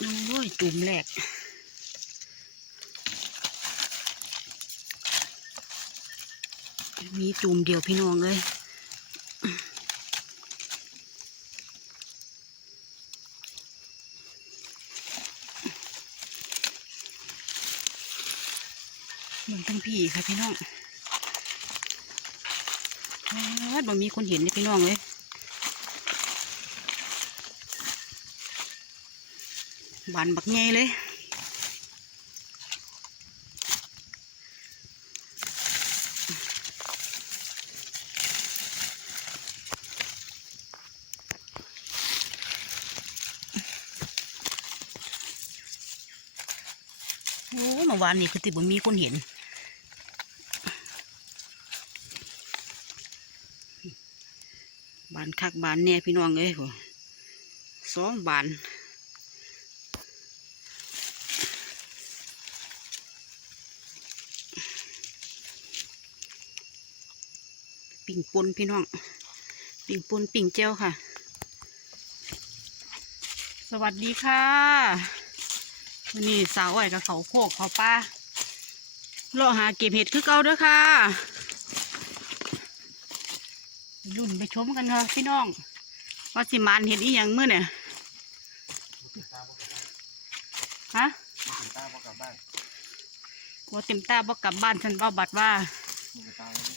โอ้ยจุ่มแรกมีจุ่มเดียวพี่น้องเลยมันทั้งพี่ค่ะพี่น้องแหม่บ่มีคนเห็นเลยพี่น้องเลย บานบักใหญ่เลยโอ้เมื่อวานนี้คือติบ่มีคนเห็นบานคักบานแน่พี่น้องเอ้ยสองบาน ปิ่งปนพี่น้อง ปิ่งปนปิ่งเจลค่ะ สวัสดีค่ะวันนี้สาวอ้อยกับเขาโคกเขาป้าเลาะหาเก็บเห็ดคือเก่าเด้อค่ะรุ่นไปชมกันค่ะพี่น้องว่าสิมานเห็ดอีหยังเมื่อเนี่ยฮะถึงตาพอกลับบ้านว่าเต็มตาบอกกลับบ้านฉันว่าบัดว่า มึงตาแล้วดิ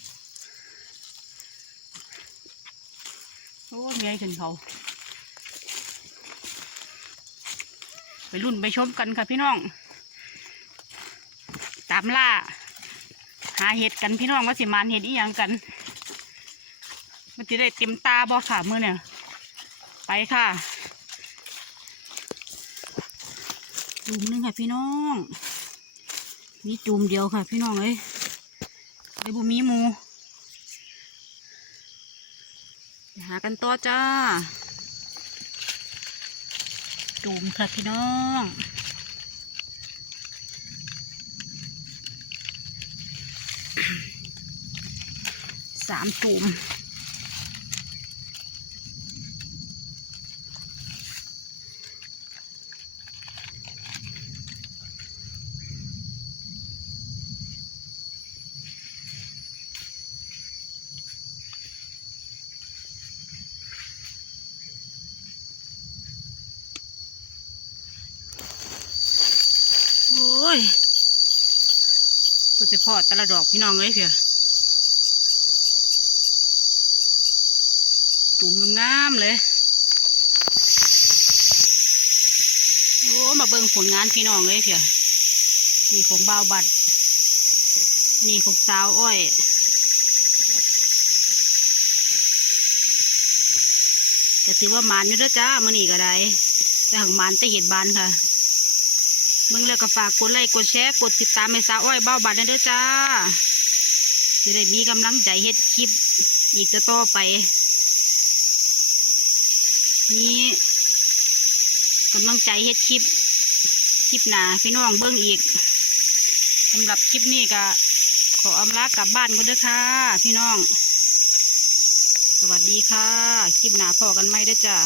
โอ้ยเมียขึ้นเขา ไปรุ่นไปชมกันค่ะพี่น้อง ตามล่า หาเห็ดกันพี่น้องว่าสิมานเห็ดอีหยังกัน มันจะได้เต็มตาบ่ค่ะมือเนี่ย ไปค่ะจุ่มหนึงค่ะพี่น้อง มีจุ่มเดียวค่ะพี่น้องเอ้ยไอ้บุมีหมู ไป หากันต่อจ้าจูมค่ะพี่น้องสามจูม ยตัวจะพอแต่ละดอกพี่น้องเลยเพียจุ่มงามๆเลย โอ้ มาเบิ่งผลงานพี่น้องเลยเพียนี่ของบ่าวบัดอันนี่ของสาวอ้อยก็ถือว่ามานอยู่เด้อจ้ามื่อนี้ก็ได้ แต่หังมานแต่เห็ดบานค่ะ เบิ่งแล้วก็ฝากกดไลค์กดแชร์กดติดตามให้สาวอ้อยเบ้าบัดนะเด้อจ้าจะได้มีกำลังใจเฮ็ดคลิปอีกต่อไปมีกำลังใจเฮ็ดคลิปคลิปหนาพี่น้องเบิ่งอีกสำหรับคลิปนี้ก็ขออำลากลับบ้านก็เด้อค่ะ พี่น้อง สวัสดีค่ะ คลิปหนาพอกันไหมเด้อจ้า